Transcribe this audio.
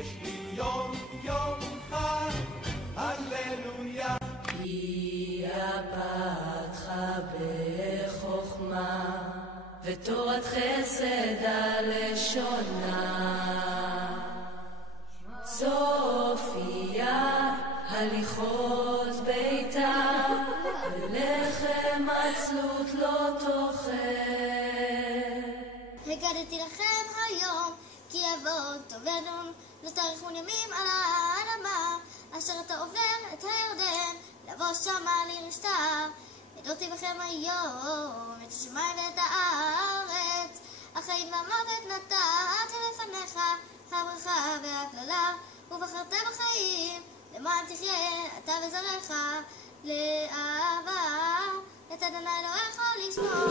יש לי יום יום חג, הללויה. כי אפתך בחוכמה ותורת חסד הלשונה, סופיה הליכות ביתה ולחם עצלות לא תאכל. הגדתי לכם היום כי יבוא טובנו, לא תאריכון ימים על האדמה, אשר אתה עובר את הירדן לבוא שמה לרשתה. הדרתי בכם היום את השמיים ואת הארץ, החיים והמוות נתתי לפניך, הברכה והקללה, ובחרת בחיים למען תחיה אתה וזרעך לאהבה את אדוני אלוהיך לשמור.